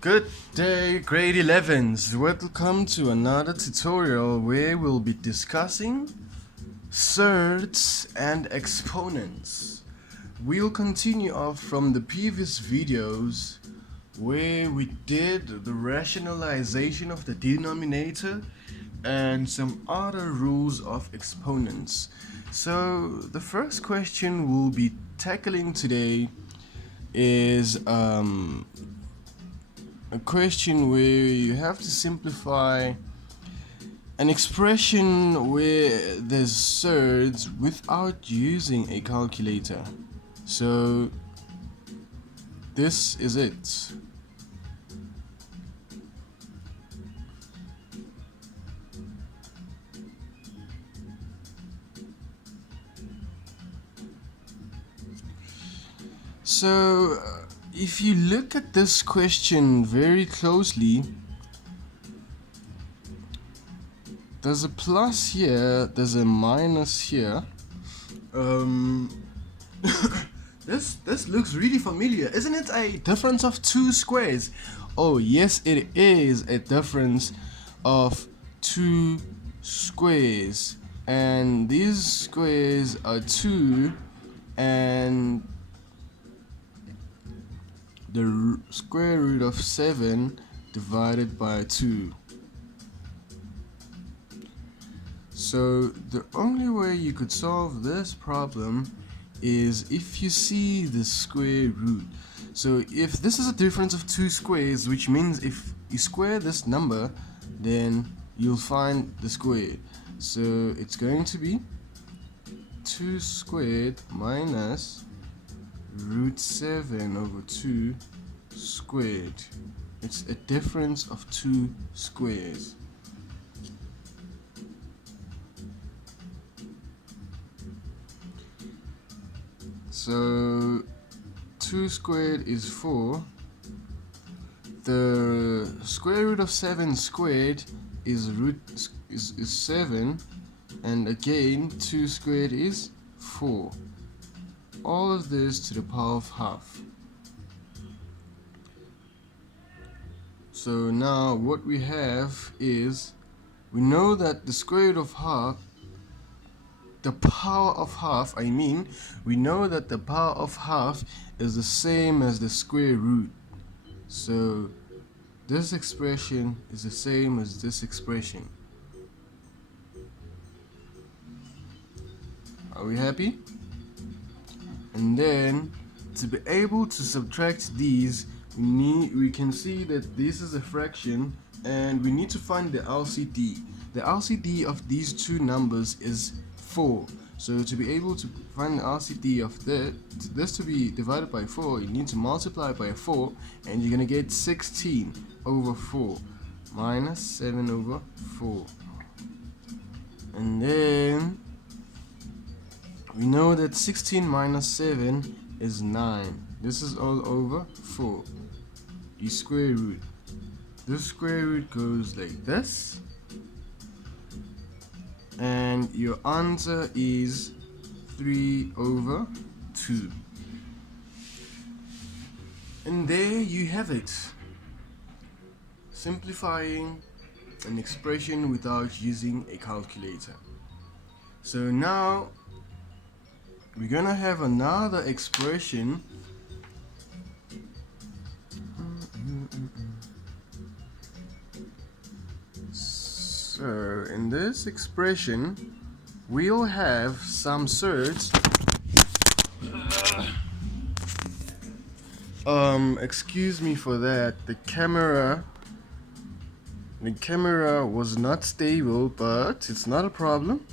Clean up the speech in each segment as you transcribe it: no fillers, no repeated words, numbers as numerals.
Good day, grade 11s. Welcome to another tutorial where we'll be discussing surds and exponents. We'll continue off from the previous videos where we did the rationalization of the denominator and some other rules of exponents. So the first question we'll be tackling today is a question where you have to simplify an expression where there's surds without using a calculator. So this is it. So if you look at this question very closely, there's a plus here, there's a minus here. This looks really familiar. Isn't it a difference of two squares? Oh yes, it is a difference of two squares, and these squares are 2 and the square root of 7 divided by 2. So the only way you could solve this problem is if you see the square root. So if this is a difference of two squares, which means if you square this number, then you'll find the square. So it's going to be 2 squared minus root 7 over 2 squared. It's a difference of two squares. So 2 squared is 4. The square root of 7 squared is 7, and again 2 squared is 4. All of this to the power of half. So now what we have is, we know that the square root of half, the power of half, we know that the power of half is the same as the square root. So this expression is the same as this expression. Are we happy? And then to be able to subtract these, we can see that this is a fraction and we need to find the LCD. The LCD of these two numbers is 4. So to be able to find the LCD of this to be divided by 4, you need to multiply by 4, and you're going to get 16 over 4 minus 7 over 4. And then we know that 16 minus 7 is 9. This is all over 4. The square root. The square root goes like this. And your answer is 3 over 2. And there you have it. Simplifying an expression without using a calculator. So now we're gonna have another expression. So in this expression we'll have some surds. Excuse me for that. The camera was not stable, but it's not a problem,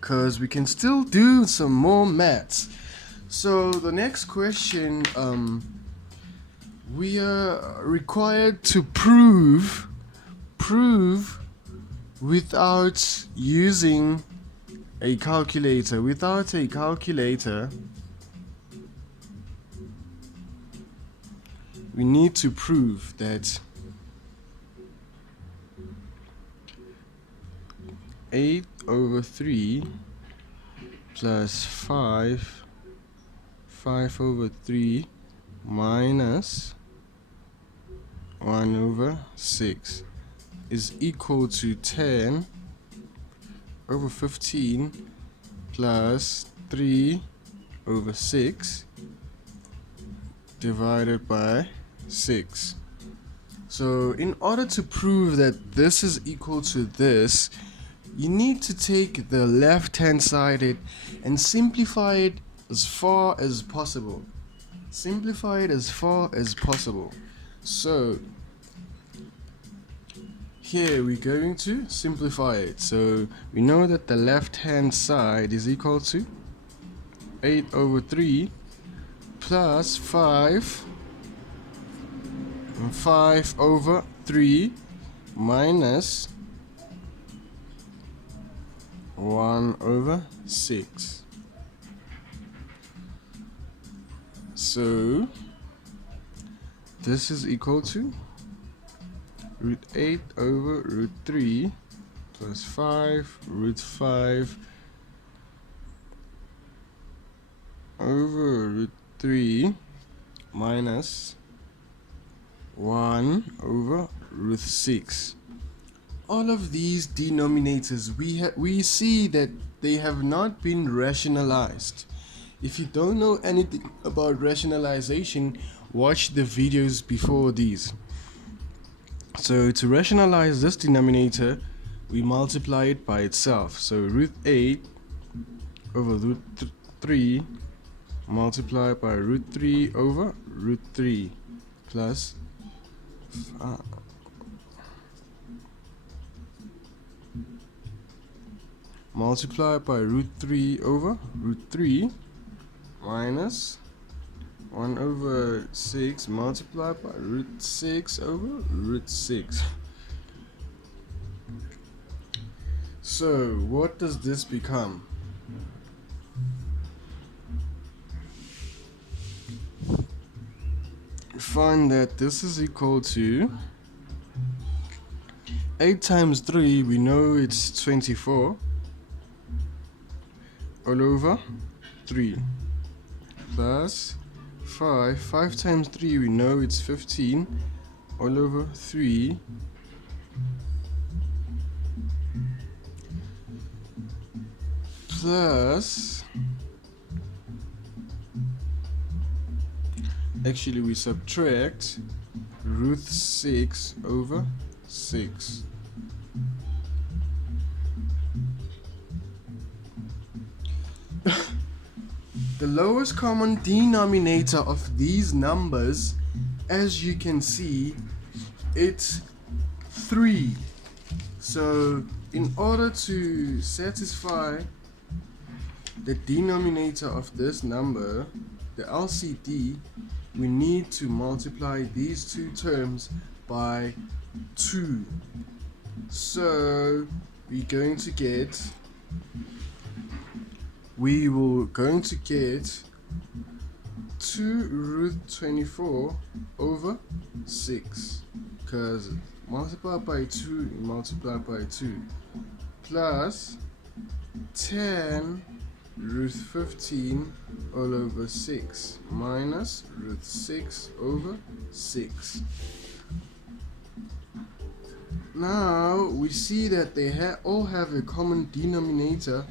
because we can still do some more maths. So the next question, we are required to prove without using a calculator. Without a calculator, we need to prove that 8 over 3 plus 5 over 3 minus 1 over 6 is equal to 10 over 15 plus 3 over 6 divided by 6. So in order to prove that this is equal to this, you need to take the left hand side and simplify it as far as possible. Simplify it as far as possible. So here we're going to simplify it. So we know that the left hand side is equal to 8 over 3 plus 5 and 5 over 3 minus 1 over 6. So this is equal to root 8 over root 3 plus 5 root 5 over root 3 minus 1 over root 6. All of these denominators, we see that they have not been rationalized. If you don't know anything about rationalization, watch the videos before these. So to rationalize this denominator, we multiply it by itself. So root 8 over root 3 multiplied by root 3 over root 3 plus multiplied by root 3 over root 3 minus 1 over 6 multiplied by root 6 over root 6. So what does this become? Find that this is equal to 8 times 3, we know it's 24 all over 3 plus 5 times 3, we know it's 15 all over 3 plus, actually we subtract root 6 over 6. The lowest common denominator of these numbers, as you can see, it's 3. So in order to satisfy the denominator of this number, the LCD, we need to multiply these two terms by 2. So we're going to get 2 root 24 over 6, because multiply by 2, multiply by 2, plus 10 root 15 all over 6 minus root 6 over 6. Now we see that they all have a common denominator,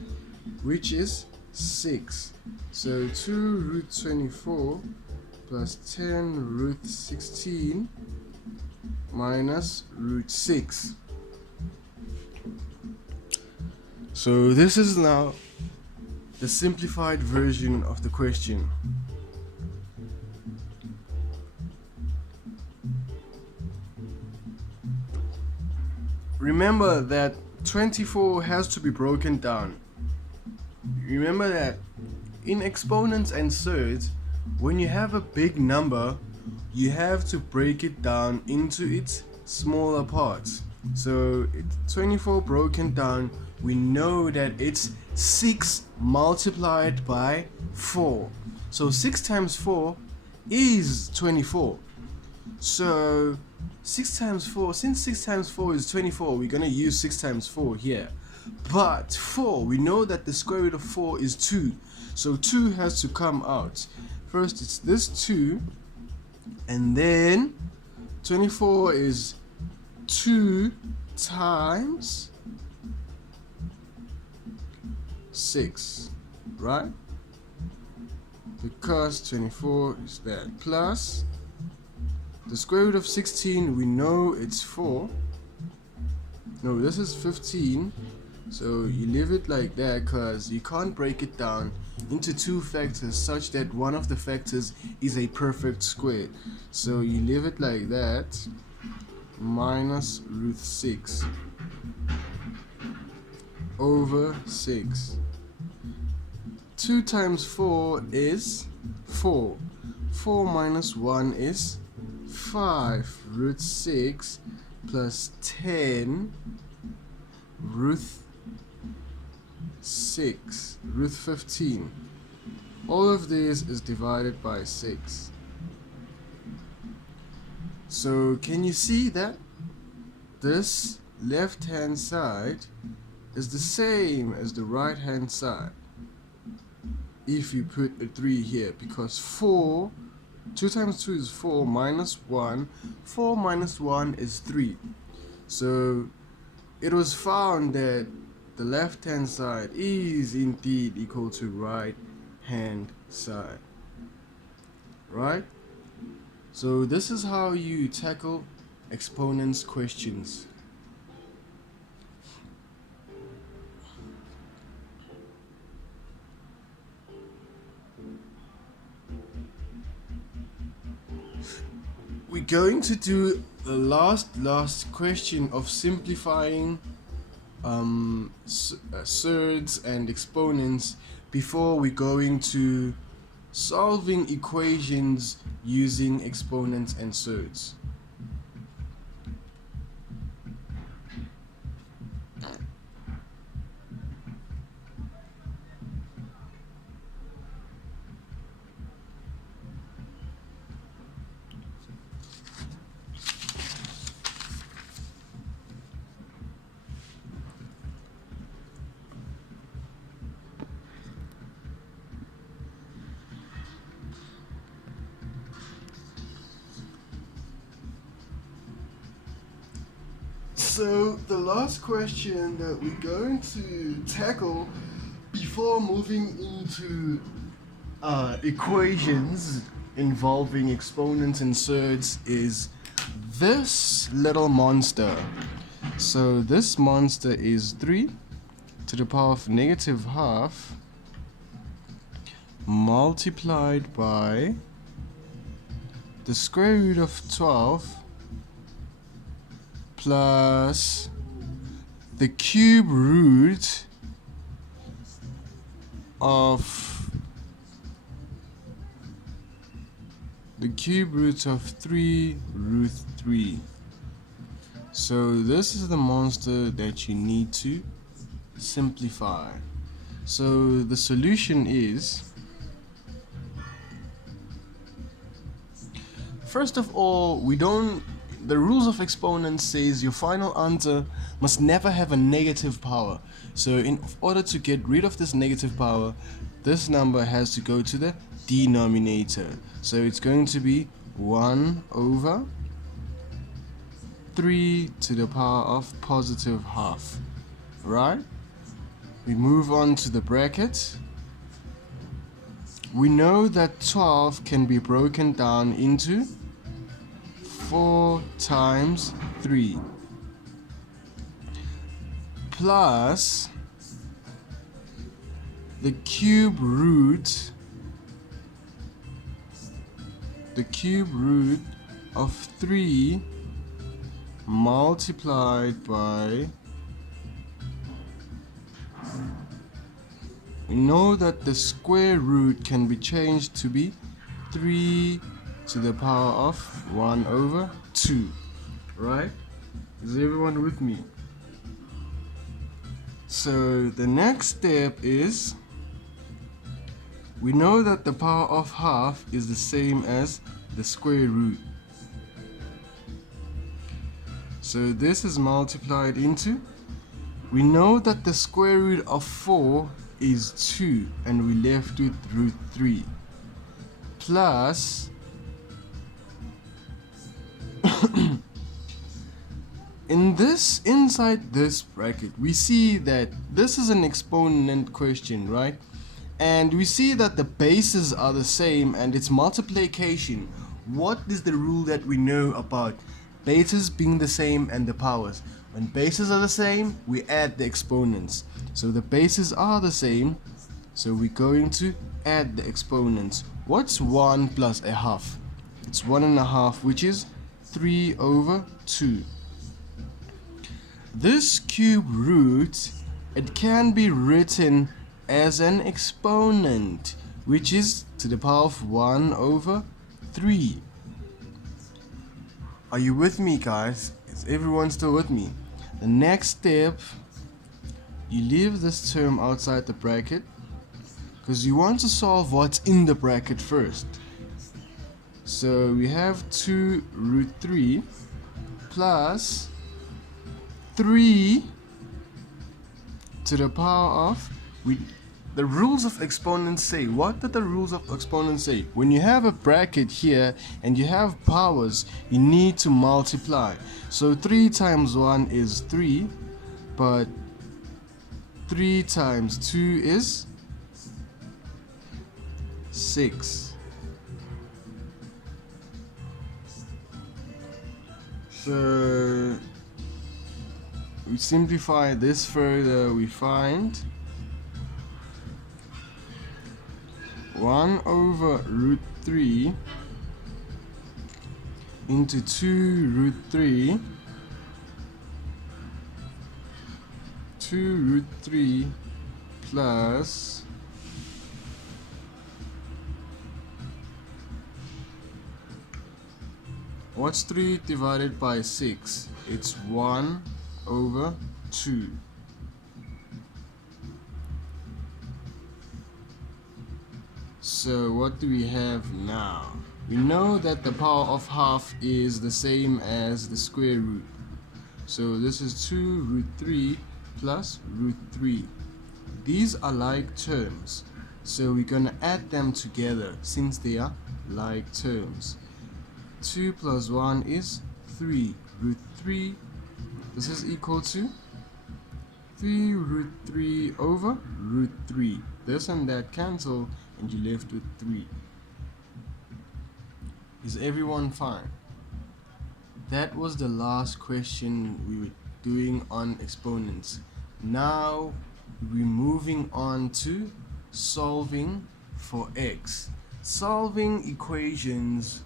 which is 6. So 2 root 24 plus 10 root 16 minus root 6. So this is now the simplified version of the question. Remember that 24 has to be broken down. Remember that in exponents and surds, when you have a big number, you have to break it down into its smaller parts. So 24 broken down, we know that it's 6 multiplied by 4. So 6 times 4 is 24. So 6 times 4, since 6 times 4 is 24, we're going to use 6 times 4 here. But 4, we know that the square root of 4 is 2. So 2 has to come out. First it's this 2, and then 24 is 2 times 6, right? Because 24 is that, plus the square root of 16, we know it's 4. No, this is 15. So you leave it like that because you can't break it down into two factors such that one of the factors is a perfect square. So you leave it like that, minus root 6 over 6. 2 times 4 is 4. 4 minus 1 is 5. Root 6 plus 10 root 6, root 15. All of this is divided by 6. So can you see that this left hand side is the same as the right hand side if you put a 3 here, because 4, 2 times 2 is 4 minus 1, 4 minus 1 is 3. So it was found that the left hand side is indeed equal to right hand side, right? So this is how you tackle exponents questions. We're going to do the last question of simplifying surds and exponents before we go into solving equations using exponents and surds. So the last question that we're going to tackle before moving into equations involving exponents and surds is this little monster. So this monster is 3 to the power of negative half multiplied by the square root of 12 plus the cube root of 3 root 3. So this is the monster that you need to simplify. So the solution is, first of all, the rules of exponents says your final answer must never have a negative power. So in order to get rid of this negative power, this number has to go to the denominator. So it's going to be 1 over 3 to the power of positive half, right? We move on to the bracket. We know that 12 can be broken down into 4 times 3 plus the cube root of 3 multiplied by, we know that the square root can be changed to be 3 to the power of 1 over 2, right? Is everyone with me? So the next step is, we know that the power of half is the same as the square root. So this is multiplied into, we know that the square root of 4 is 2 and we left with root 3 plus Inside this bracket, we see that this is an exponent question, right? And we see that the bases are the same and it's multiplication. What is the rule that we know about bases being the same and the powers? When bases are the same, we add the exponents. So the bases are the same, so we're going to add the exponents. What's 1 plus a half? It's 1.5, which is 3/2. This cube root, it can be written as an exponent, which is to the power of 1/3. Are you with me, guys? Is everyone still with me? The next step, you leave this term outside the bracket because you want to solve what's in the bracket first. So we have 2√3 plus 3 to the power of, the rules of exponents say, what did the rules of exponents say? When you have a bracket here and you have powers, you need to multiply. So 3 times 1 is 3, but 3 times 2 is 6. So we simplify this further, we find 1/√3 into 2√3, 2√3 plus what's 3 divided by 6? It's 1/2. So what do we have now? We know that the power of half is the same as the square root. So this is 2√3 plus √3. These are like terms. So we're going to add them together since they are like terms. 2 plus 1 is 3. √3. This is equal to 3√3/√3. This and that cancel and you're left with 3. Is everyone fine? That was the last question we were doing on exponents. Now we're moving on to solving for x. Solving equations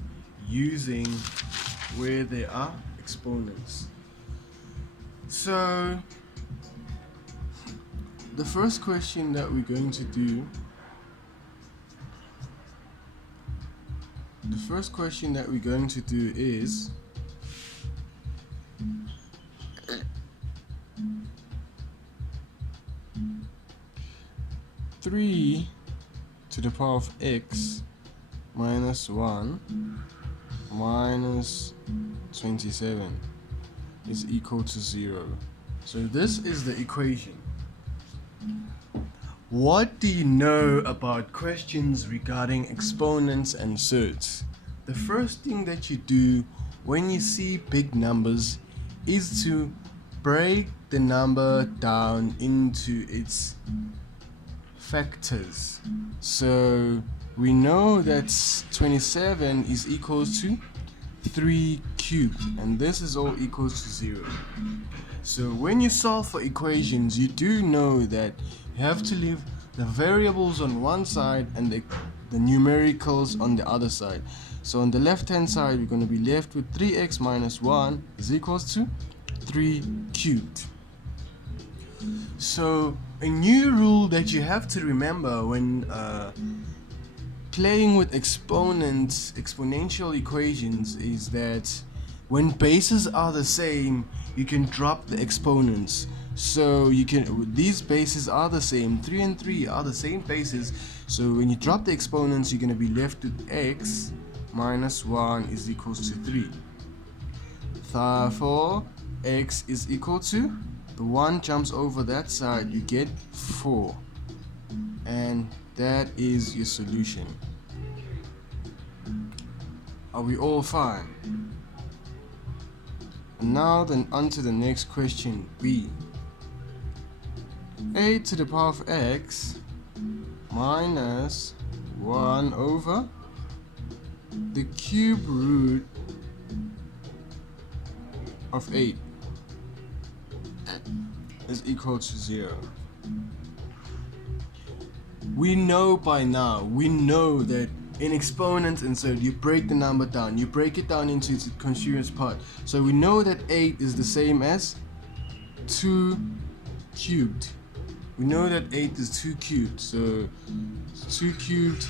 using where there are exponents. So the first question that we're going to do, is (3 to the power of x minus 1 minus 27 is equal to 0. So this is the equation. What do you know about questions regarding exponents and surds? The first thing that you do when you see big numbers is to break the number down into its factors. So we know that 27 is equals to 3 cubed, and this is all equals to 0. So when you solve for equations, you do know that you have to leave the variables on one side and the numericals on the other side. So on the left hand side, we're going to be left with 3x minus 1 is equals to 3 cubed. So a new rule that you have to remember when playing with exponential equations is that when bases are the same, you can drop the exponents. So these bases are the same, 3 and 3 are the same bases. So when you drop the exponents, you're going to be left with x minus 1 is equals to 3. Therefore, x is equal to, the 1 jumps over that side, you get 4. And that is your solution. Are we all fine? Now then, on to the next question, B. 8 to the power of x minus 1 over the cube root of 8 is equal to 0. We know by now, that in exponents and surds, you break the number down. You break it down into its constituent part. So we know that 8 is the same as 2 cubed. We know that 8 is 2 cubed. So 2 cubed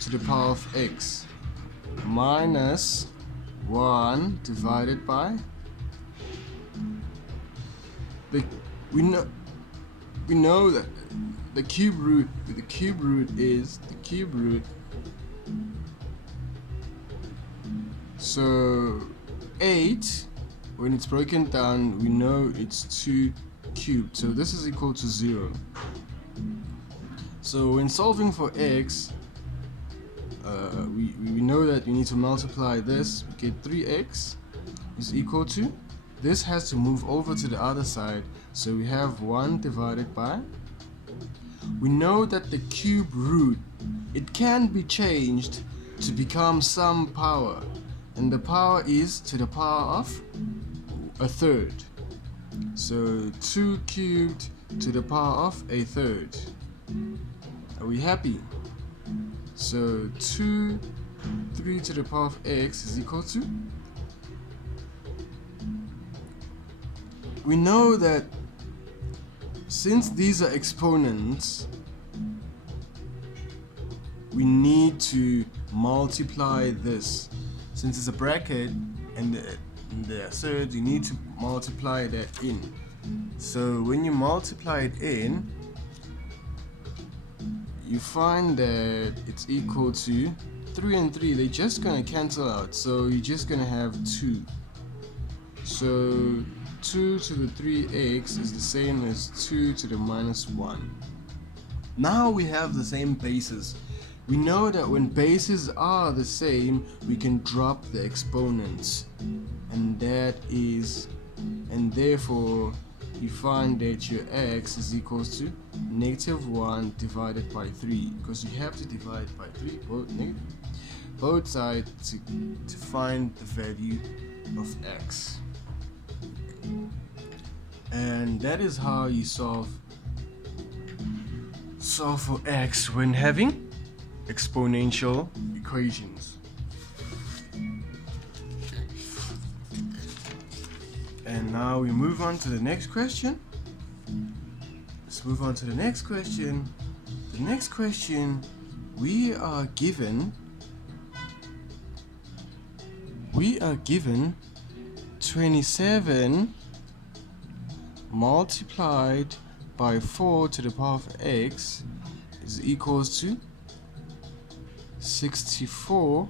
to the power of x minus 1 divided by we know that the cube root is the cube root. So 8, when it's broken down, we know it's 2 cubed. So this is equal to 0. So when solving for x, we know that we need to multiply this. We get 3x is equal to, this has to move over to the other side, so we have 1 divided by, we know that the cube root, it can be changed to become some power, and the power is to the power of a third. So 2 cubed to the power of a third. Are we happy? So 3 to the power of x is equal to, we know that since these are exponents, we need to multiply this. Since it's a bracket and the surds, you need to multiply that in. So when you multiply it in, you find that it's equal to 3 and 3, they're just gonna cancel out, so you're just gonna have 2. So 2 to the 3x is the same as 2 to the minus 1. Now we have the same bases. We know that when bases are the same, we can drop the exponents, and therefore you find that your x is equals to -1 divided by 3, because you have to divide by 3 both sides to find the value of x. And that is how you solve for x when having exponential equations. And now we move on to the next question. Let's move on to the next question. The next question, we are given 27 multiplied by 4 to the power of x is equals to 64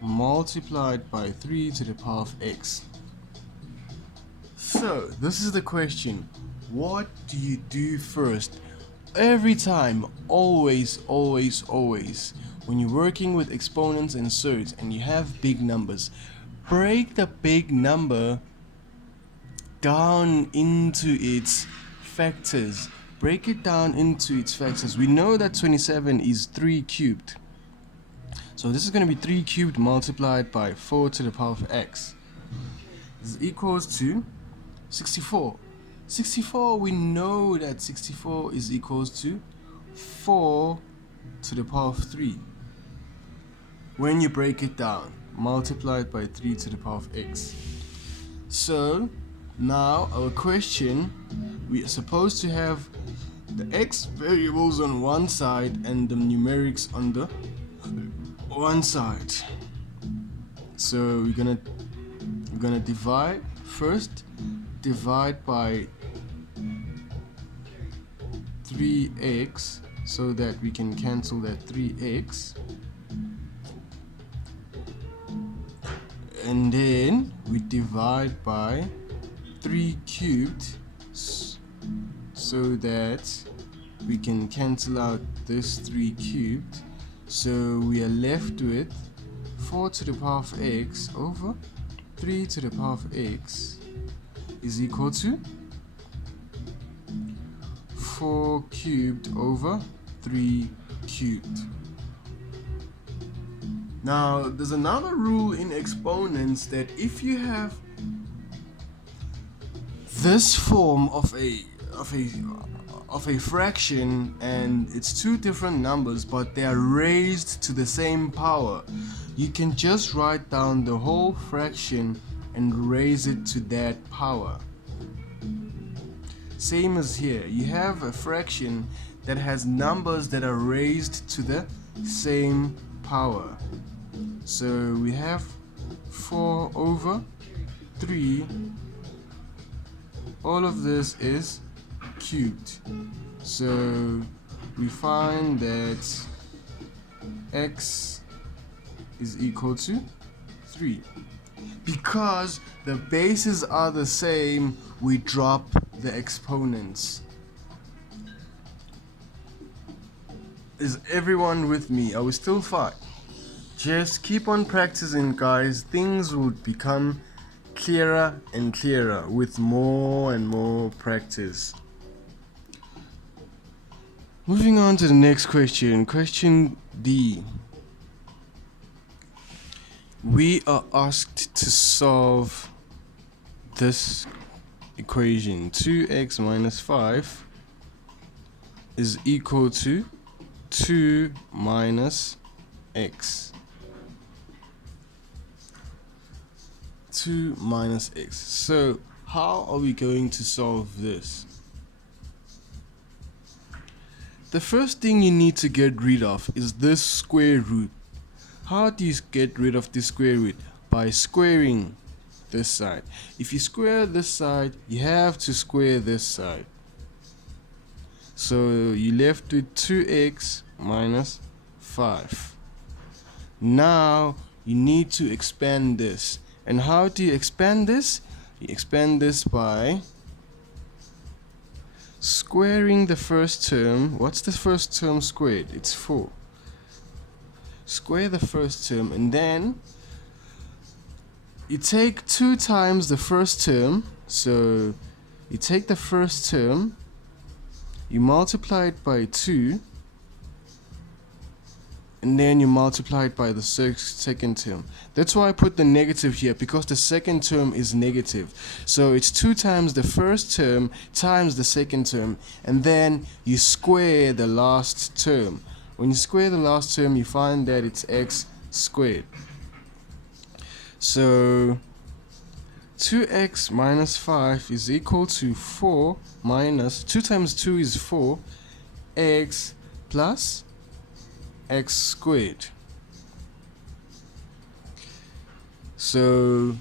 multiplied by 3 to the power of x. So this is the question. What do you do first? Every time, always, when you're working with exponents and surds and you have big numbers, break the big number down into its factors. Break it down into its factors. We know that 27 is 3 cubed. So this is going to be 3 cubed multiplied by 4 to the power of x. This is equals to 64. 64, we know that 64 is equals to 4 to the power of 3. When you break it down, multiplied by 3 to the power of x. So now our question, we are supposed to have the x variables on one side and the numerics on the one side. So we're gonna divide first. Divide by 3x so that we can cancel that 3x, and then we divide by 3 cubed so that we can cancel out this 3 cubed. So we are left with 4 to the power of x over 3 to the power of x is equal to 4 cubed over 3 cubed. Now, there's another rule in exponents that if you have this form of a fraction and it's two different numbers but they are raised to the same power, you can just write down the whole fraction and raise it to that power. Same as here, you have a fraction that has numbers that are raised to the same power. So we have 4 over 3. All of this is cubed. So we find that x is equal to 3. Because the bases are the same, we drop the exponents. Is everyone with me? Are we still fine? Just keep on practicing, guys. Things will become clearer and clearer with more and more practice. Moving on to the next question. Question D. We are asked to solve this equation. 2x minus 5 is equal to 2 minus x. 2 minus x. So how are we going to solve this? The first thing you need to get rid of is this square root. How do you get rid of the square root? By squaring this side. If you square this side, you have to square this side. So you left with 2x minus 5. Now you need to expand this. And how do you expand this? You expand this by squaring the first term. What's the first term squared? It's 4. Square the first term and then you take 2 times the first term. So you take the first term, you multiply it by 2, and then you multiply it by the second term. That's why I put the negative here, because the second term is negative. So it's 2 times the first term times the second term, and then you square the last term. When you square the last term, you find that it's x squared. So 2x minus 5 is equal to 4 minus 2 times 2 is 4, x plus x squared. So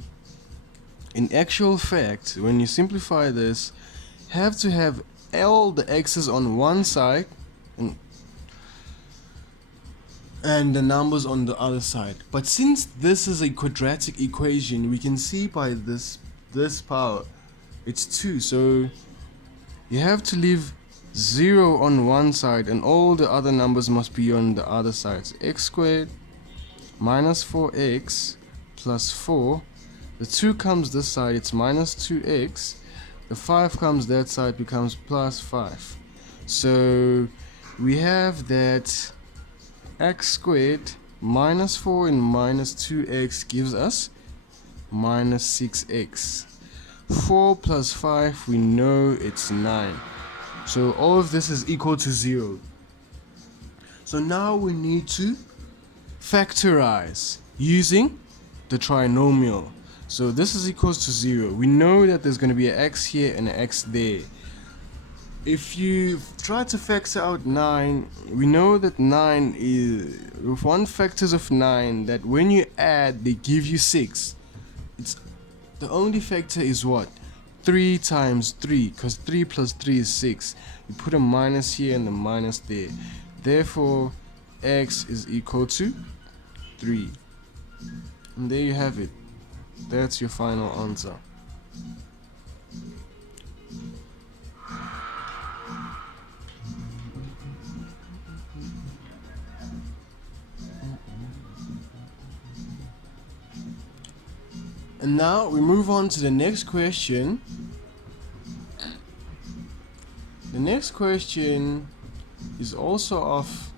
in actual fact, when you simplify this, have to have all the x's on one side and the numbers on the other side. But since this is a quadratic equation, we can see by this power it's 2, so you have to leave 0 on one side and all the other numbers must be on the other side. So x squared minus 4x plus 4, the 2 comes this side, it's minus 2x, the 5 comes that side, becomes plus 5. So we have that x squared minus 4 and minus 2x gives us minus 6x. 4 plus 5, we know it's 9. So all of this is equal to 0. So now we need to factorize using the trinomial. So this is equals to 0. We know that there's going to be an x here and an x there. If you try to factor out 9, we know that 9 is, with one factors of 9, that when you add, they give you 6. It's the only factor is what? 3 times 3, because 3 plus 3 is 6. You put a minus here and a minus there. Therefore, x is equal to 3. And there you have it. That's your final answer. And now we move on to the next question. The next question is also of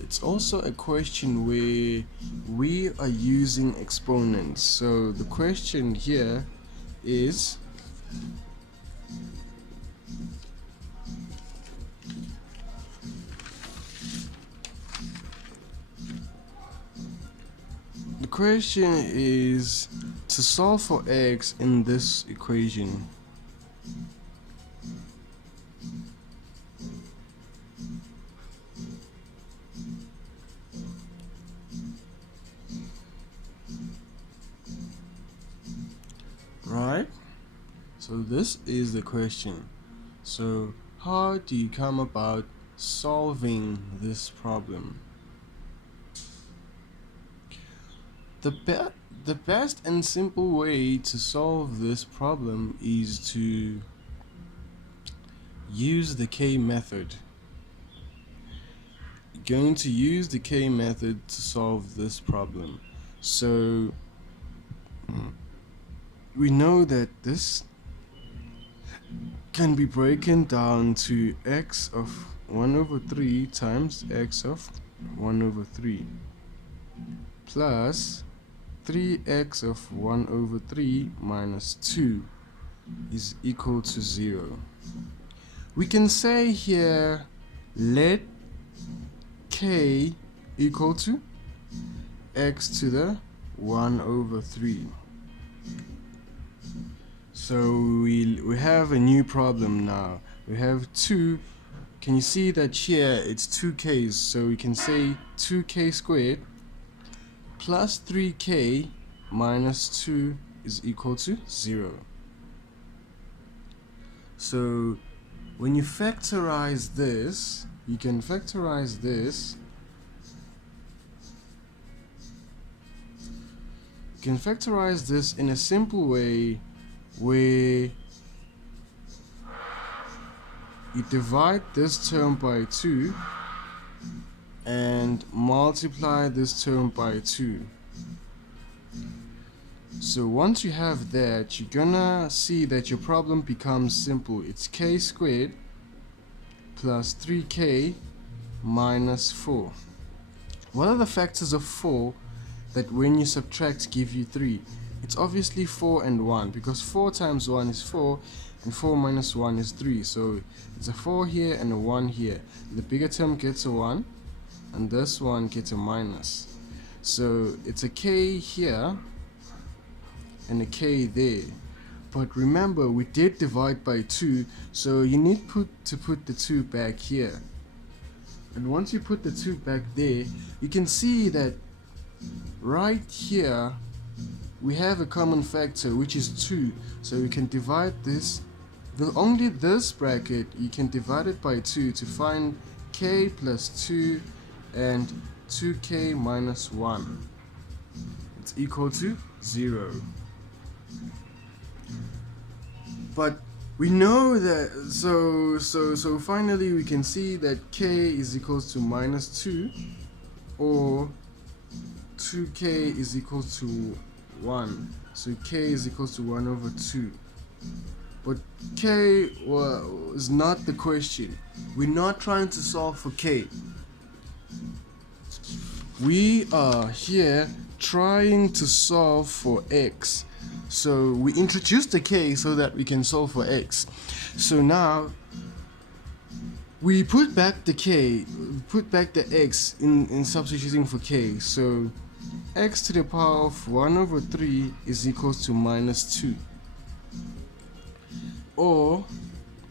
it's also a question where we are using exponents. So the question here is to solve for x in this equation. Right? So this is the question. So how do you come about solving this problem? The best and simple way to solve this problem is to use the K method. You're going to use the K method to solve this problem. So we know that this can be broken down to x of 1 over 3 times x of 1 over 3 plus 3x of 1 over 3 minus 2 is equal to 0. We can say here, let k equal to x to the 1 over 3. So we have a new problem now. We have 2. Can you see that here it's 2k's? So we can say 2k squared plus 3k minus 2 is equal to 0. So when you factorize this, you can factorize this. You can factorize this in a simple way where you divide this term by 2 and multiply this term by 2. So once you have that, you're gonna see that your problem becomes simple. It's k squared plus 3k minus 4. What are the factors of 4 that when you subtract give you 3? It's obviously 4 and 1, because 4 times 1 is 4 and 4 minus 1 is 3. So it's a 4 here and a 1 here. The bigger term gets a 1 and this one gets a minus. So it's a k here and a k there. But remember, we did divide by 2, so you need to put the 2 back here. And once you put the 2 back there, you can see that right here we have a common factor, which is 2. So we can divide this, only this bracket, you can divide it by 2 to find k plus 2 and 2k minus 1. It's equal to 0. But we know that, so finally we can see that k is equals to minus 2, or 2k is equal to 1. So k is equals to 1 over 2. But k is not the question. We're not trying to solve for k. We are here trying to solve for x. So we introduce the k so that we can solve for x. So now we put back the k, put back the x in substituting for k. So x to the power of 1 over 3 is equals to minus 2. Or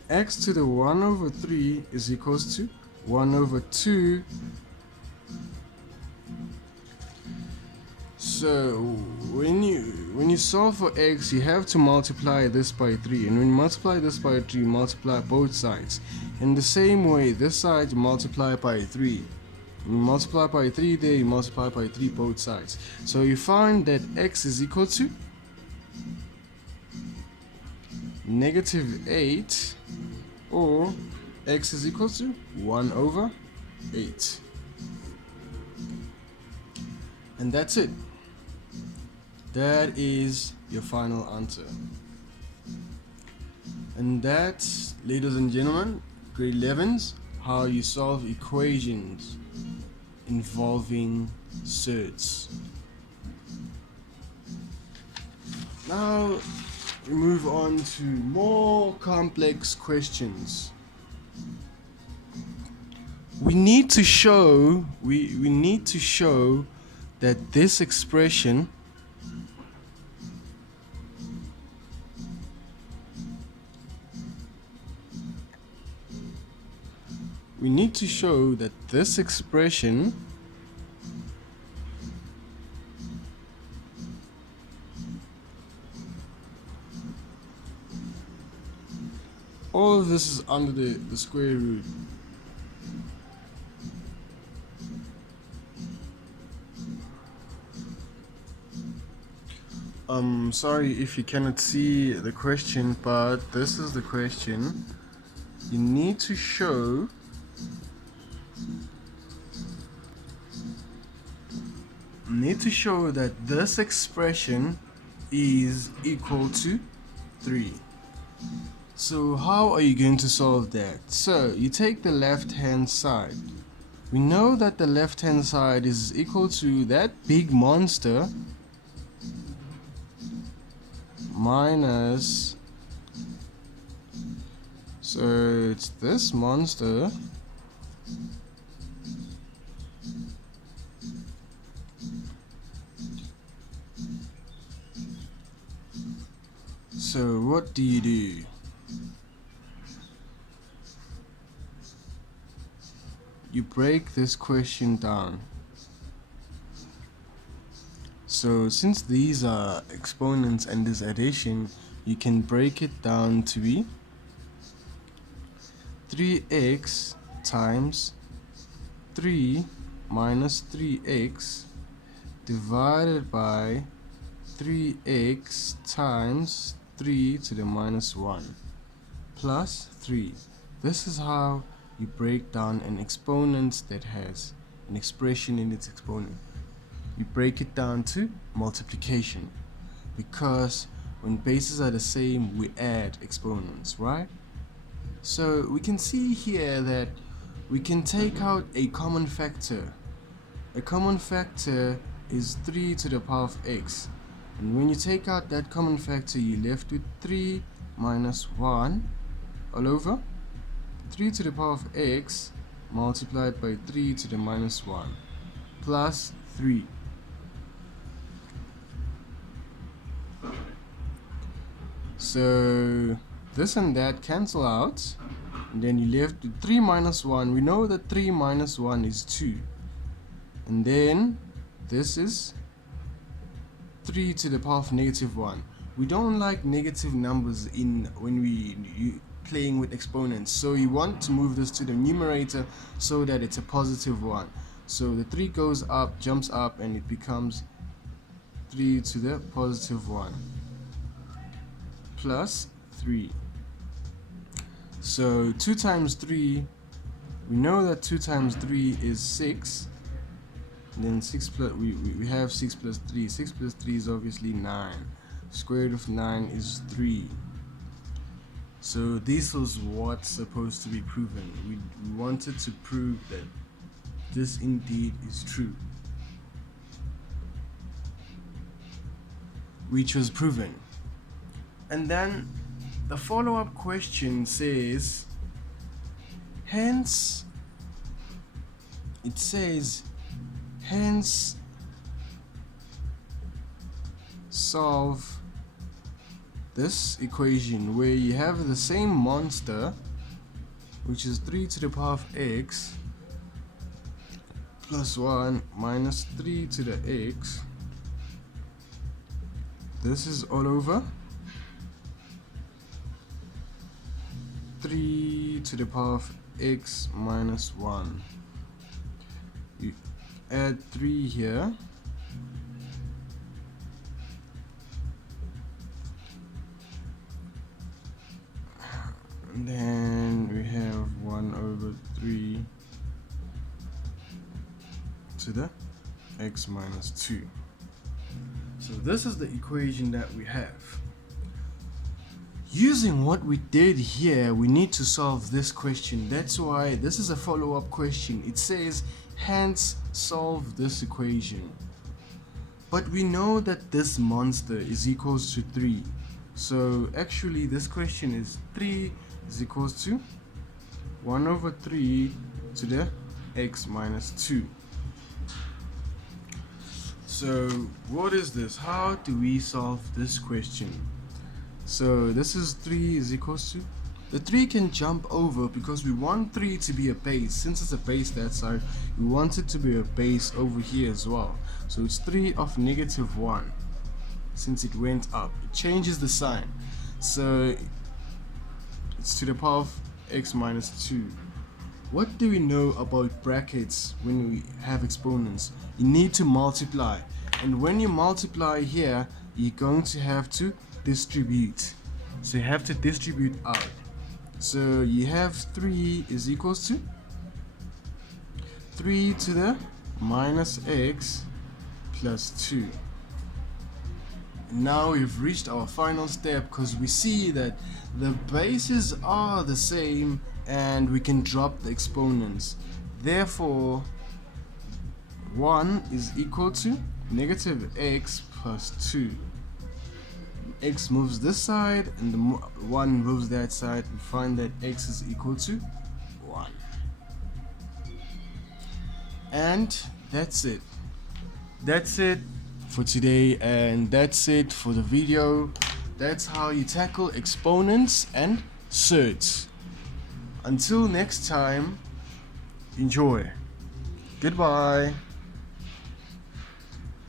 x to the 1 over 3 is equals to 1 over 2. So when you solve for x, you have to multiply this by 3, and when you multiply this by 3, you multiply both sides. In the same way, this side you multiply by 3. When you multiply by 3 there, you multiply by 3 both sides. So you find that x is equal to negative 8, or x is equal to 1 over 8. And that's it. That is your final answer. And that's, ladies and gentlemen, grade 11's how you solve equations involving surds. Now we move on to more complex questions. We need to show that this expression all of this is under the square root. Sorry if you cannot see the question, but this is the question. You need to show that this expression is equal to 3. So how are you going to solve that? So you take the left hand side. We know that the left hand side is equal to that big monster minus, so it's this monster so what do? You break this question down. So since these are exponents and this addition, you can break it down to be 3x times 3 minus 3x divided by 3x times 3 to the minus 1 plus 3. This is how you break down an exponent that has an expression in its exponent. You break it down to multiplication, because when bases are the same, we add exponents, right? So we can see here that we can take out a common factor. A common factor is 3 to the power of x. And when you take out that common factor, you're left with 3 minus 1 all over 3 to the power of x multiplied by 3 to the minus 1 plus 3. So this and that cancel out, and then you left with 3 minus 1. We know that 3 minus 1 is 2. And then this is 3 to the power of negative 1. We don't like negative numbers when we playing with exponents, so you want to move this to the numerator so that it's a positive 1. So the 3 goes up, jumps up, and it becomes 3 to the positive 1 plus 3. So 2 times 3, we know that 2 times 3 is 6. And then 6 plus, we have 6 plus 3. 6 plus 3 is obviously 9. Square root of 9 is 3. So this was what's supposed to be proven. We wanted to prove that this indeed is true, which was proven. And then the follow-up question says, hence solve this equation where you have the same monster, which is 3 to the power of x plus 1 minus 3 to the x. This is all over 3 to the power of x minus 1. You add 3 here. And then we have 1 over 3 to the x minus 2. So this is the equation that we have. Using what we did here, we need to solve this question. That's why this is a follow-up question. It says, hence solve this equation. But we know that this monster is equals to 3. So actually this question is 3 is equals to 1 over 3 to the x minus 2. So what is this? How do we solve this question? So this is 3 is equals to, the 3 can jump over because we want 3 to be a base. Since it's a base that side, we want it to be a base over here as well. So it's 3 of negative 1. Since it went up, it changes the sign. So it's to the power of x minus 2. What do we know about brackets when we have exponents? You need to multiply. And when you multiply here, you're going to have to distribute. So you have to distribute out. So you have 3 is equals to 3 to the minus x plus 2. Now we've reached our final step because we see that the bases are the same and we can drop the exponents. Therefore 1 is equal to negative x plus 2. X moves this side and the 1 moves that side. We find that x is equal to 1. And that's it. That's it for today, and that's it for the video. That's how you tackle exponents and surds. Until next time, enjoy. Goodbye.